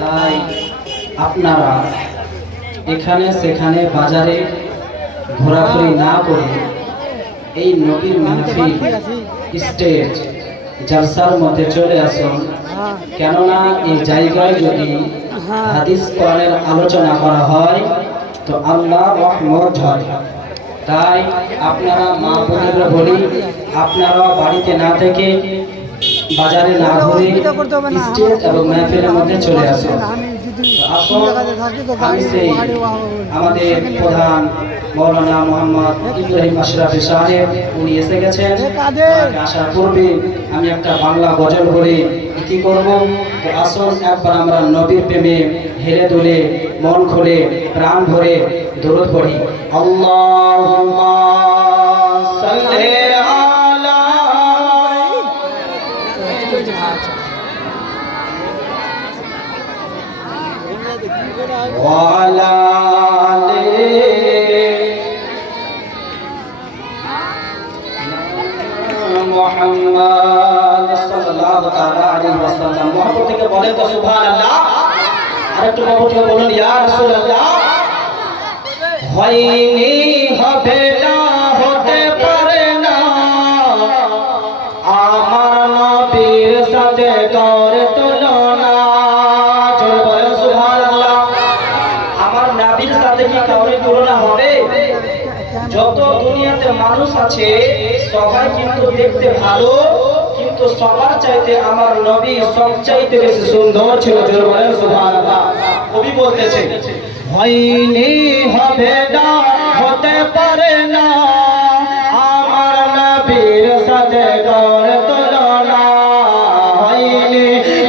তাই আপনারা এখানে সেখানে বাজারে ঘোরাঘুরি না করে এই নবীর মাহফিল স্টেজ জলসার মধ্যে চলে আসুন। কেননা এই জায়গায় যদি হাদিস কোরআনের আলোচনা করা হয় তো আল্লাহ রহমত হয়। তাই আপনারা মা বোনেরা বলি, আপনারা বাড়িতে না থেকে বাজারে না ঘুরে স্টেজ এবং মাহফিলের মধ্যে চলে আসুন। আমি সেই আমাদের প্রধান মৌলানা মোহাম্মদ ইব্রাহিম আশরাফি সাহেব উনি এসে গেছেন। আসার পূর্বে আমি একটা বাংলা গজল বলে কি করব, তো আসুন একবার আমরা নবীর প্রেমে হেলে দুলে মন খুলে প্রাণ ভরে দরুদ পড়ি। আল্লাহুম্মা সাল্লি আলা ওয়া আলা মুহাম্মদ সাল্লাল্লাহু তাআলা আলাইহি ওয়াসাল্লাম। মহব্বত থেকে বলেন তো সুবহানাল্লাহ। আরেকটু মহব্বত থেকে বলুন ইয়া রাসূলুল্লাহ। হয়নি হবে না হতে পারে না আমার নবীর সাথে কার তুলনা। জোরে বলেন সুবহানাল্লাহ। আমার নবীর সাথে কি কারোর তুলনা হবে? যত দুনিয়াতে মানুষ আছে সবাই কিন্তু দেখতে ভালো, কিন্তু সবার চাইতে আমার নবী সবচাইতে বেশি সুন্দর ছিল। জোরে বলেন সুবহানাল্লাহ। কবি বলতেছে হয়নি হবে না হতে পারে না আমার নবীর সাথে কার তুলনা। হয়নি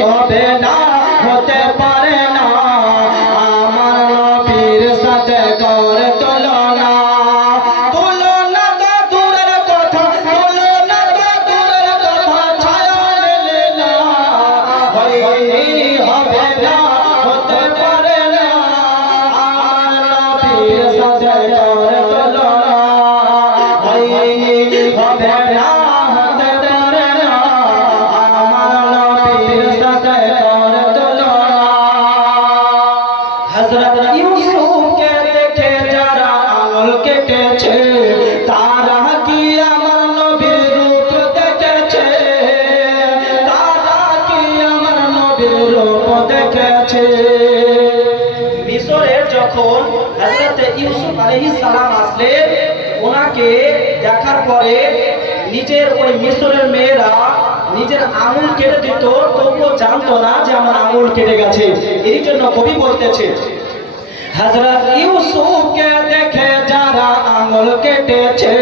হবে না হতে পারে না আমার নবীর সাথে কার তুলনা। তুলনা তো দূরের কথা, তুলনা তো দূরের কথা, ছায়া মেলে না। হয়নি হবে না হতে পারে না আমার নবীর সাথে কার তুলনা। হয়নি হবে না হতে পারে না আমার নবীর সাথে কার তুলনা। হযরত ইউসুফকে দেখে যারা আঙুল কেটেছে তারা কি আমার নবীর রূপ দেখেছে? তারা কি আমার নবীর রূপ দেখেছে? মিশরে যখন হযরত ইউসুফ আলাইহিস সালাম আসলেন, ওনাকে দেখার পরে নিজের ওই মিশরের মেয়েরা নিজের আঙুল কেটে দিত, তবুও জানতো না যে আমার আঙুল কেটে গেছে। এই জন্য কবি বলতেছে হযরত ইউসুফকে দেখে যারা আঙুল কেটেছে